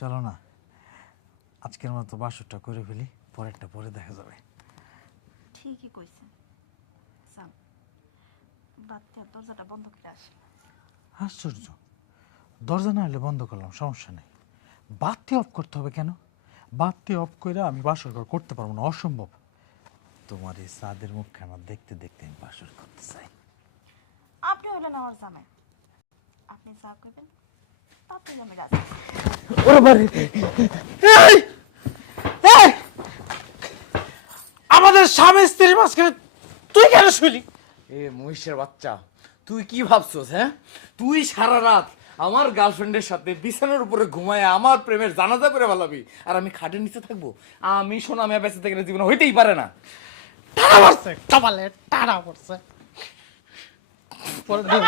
চলো না, আজকের মতো বাসরটা করে ফেলি, পরেরটা পরে দেখা যাবে। ঠিকই কইছেন। চল বাচ্চা দরজাটা বন্ধ করে আসি। আশ্চর্য, দরজা না হলে বন্ধ করলাম, সমস্যা নেই। বাতি অফ করতে হবে কেন? বাতি অফ করে আমি বাসর ঘর করতে পারবো না, অসম্ভব। তোমার এই চাঁদের মুখখানা দেখতে দেখতে আমি বাসর করতে চাই। আপনি হলেন আমার জামাই, আপনি যা করবেন তাতেই আমি রাজি। ওরে বাড়ি, এই! এই! আমাদের স্বামী স্ত্রীর মাঝখানে তুই কেন শুলি? এ মহিষের বাচ্চা, তুই কি ভাবছস? হ্যাঁ, তুই সারা রাত আমার গার্লফ্রেন্ডের সাথে বিছানার উপরে ঘুমায় আমার প্রেমের জানাজা করে ভালাবি, আর আমি খাটের নিচে থাকবো? আমি সোনা মেয়ে বেঁচে থেকে জীবনে হইতেই পারে না। টানা পড়ছে, কপালে টানা পড়ছে। পরে দিন।